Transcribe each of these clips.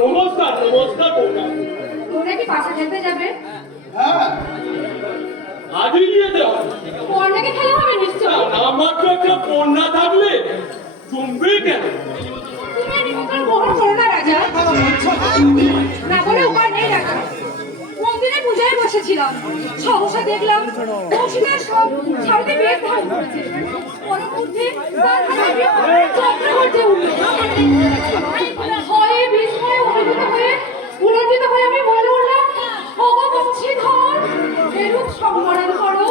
নমস্কার নমস্কার বৌমা। তোমরা কি পাশা খেলতে যাবে? হ্যাঁ, আজই নিয়ে যাও। পর্ণাকে খেলা হবে নিশ্চয়। নামমাত্র একটা পণ্যা থাকলে জমবে কেন? তুমি নিমন্ত্রণ গ্রহণ করো না রাজা। না বলে উপায় নেই রাজা। মন্দিরে পূজায় বসেছিলাম, সহসা দেখলাম কৌশিকের সব শাড়িতে বেশ ধারণ করেছে। পরমুহূর্তে তার হাতে চক্র ঘটে উঠল। ভয়ে বিস্ময়ে অভিভূত হয়ে পুলকিত হয়ে আমি বলে উঠলাম, ওগো বংশীধর, এরূপ সংবরণ করো।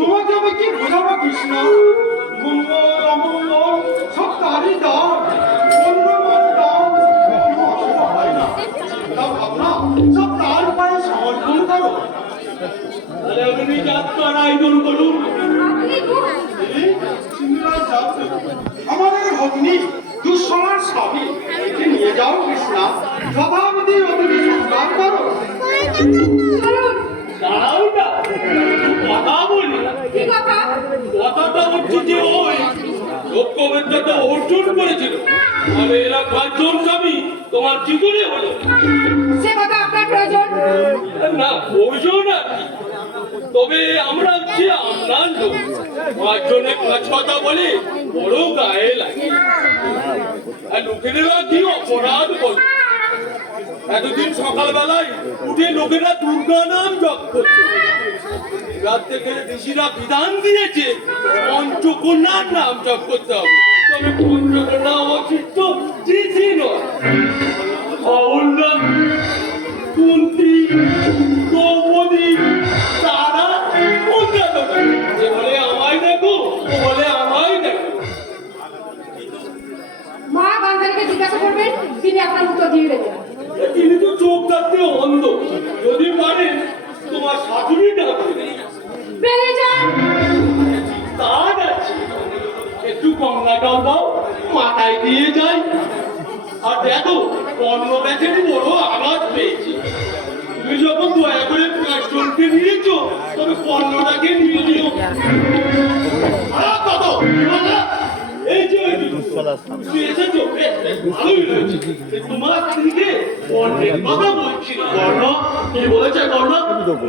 তোমাকে আমি কি বোঝাবো কৃষ্ণ? মঙ্গল অমঙ্গল সব তারই দান। অন্য কোনো দান কোনো অসুবিধা হয় না। তা ভাবনা সব তার পায়ে সমর্পণ করো। তাহলে আপনি যাত্রার আয়োজন করুন। আপনি গো আমাদের ভগ্নী দুঃসময়ের স্বামী একে নিয়ে যাও কৃষ্ণা। যথাবিধি অতিথি সংস্কার করো। চলুন। দাঁড়াও না, কথা বলি। কি কথা? কথাটা হচ্ছে যে ওই লক্ষ্যবেদ্যাটা অর্জন করেছিল, আর এরা পাঁচজন স্বামী তোমার কি করে হলো? সে কথা আপনার প্রয়োজন? না প্রয়োজন আর কি, তবে আমরা হচ্ছে আপনার লোক, পাঁচজনে পাঁচ কথা বলে বড় গায়ে লাগে। আর লোকেরা কি অপরাধ বল? এতদিন সকালবেলায় উঠে লোকেরা দুর্গা নাম জপ করছে, রাত থেকে ঋষিরা বিধান দিয়েছে পঞ্চকন্যার নাম জপ করতে হবে। তবে পঞ্চকন্যা অচিত্ত ঋষি নয়, অহল্যা, কুন্তী, দ্রৌপদী, তারা, যে বলে আমায় দেখো, ও বলে আমায় দেখো। মা গান্ধারীকে জিজ্ঞাসা করবেন, তিনি আপনার উত্তর দিয়ে দেবেন। তিনি তো চোখ থাকতে অন্ধ, যদি পারেন তোমার শাশুড়ি ডাকবে। বেরিয়ে যান। তা যাচ্ছে, একটু গঙ্গাটাও দাও, মাথায় দিয়ে যাই। আর দেখো কর্ণ দেখেনি বড় আঘাত পেয়েছি। তুমি যখন দয়া করে পাঁচজনকে নিয়েছো, তবে কর্ণটাকে নিয়ে নিও। কত এই যে তুমি এসেছো, ভালোই হয়েছে। তোমার স্ত্রীকে কর্ণের কথা বলছি। কর্ণ কি বলেছে? কর্ণ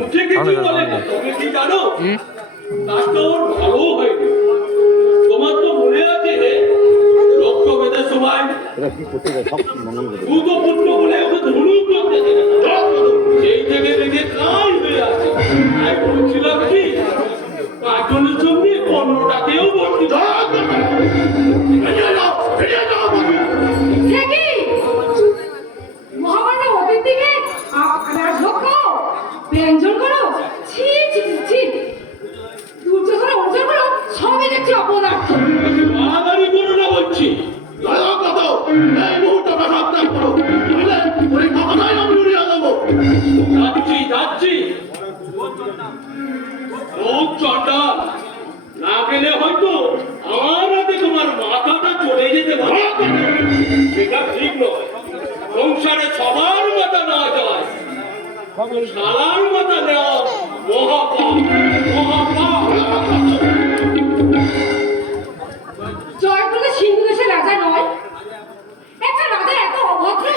মুখে কিছু বলেনি, তুমি কি জানো? কাজটা ওর ভালো হয়নি। তোমার তো মনে আছে লক্ষ্যভেদের সময় দুটো পুত্র বলে ওকে ধনুক করতে সেই থেকে দেখে কাজ হয়ে আছে। তাই বলছিলাম কি, পাঁচজনের সঙ্গে কর্ণটাকেও ভর্তি সে কি? মহামান্য অতিথিকে রাজভক্ষ ব্যঞ্জন করো? ছি ছি ছি, দুর্যোধন অর্জন করো, সবই দেখছি অপদার্থ। বাড়াবাড়ি করো না বলছি। এই মুহূর্তটা সাবধান করো, বুঝলে? ওই কথাটাই আমি উড়িয়ে দেবো। যাচ্ছি যাচ্ছি। ও চন্ডাল, না গেলে হয়তো আমার হাতে তোমার মাথাটা চলে যেতে পারে। সেটা ঠিক নয়। সংসারে সবার মাথা নেওয়া যায়, শালার মাথা নেওয়া মহাপাপ, মহাপাপ। জয়পুরে সিন্ধু দেশের রাজা নয়, একটা রাজা এত অভদ্র।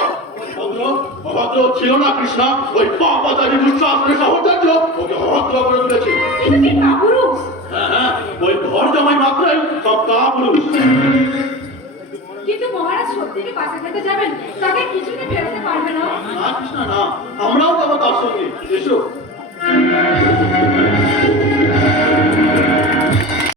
অভদ্র ছিল না কৃষ্ণা, ওই পাপাচারী দুঃশাসনের সহচর্য ওকে অভদ্র করে তুলেছে। কিন্তু কি কাপুরুষ! হ্যাঁ, ওই ঘর জমাই মাত্রাই সব কাপুরুষ। কিন্তু মহারাজ সত্যিকে পাশা খেতে যাবেন, তাকে কিছুতে বেরোতে পারবে না। না কৃষ্ণা না, আমরাও যাবো তার সঙ্গে। এসো।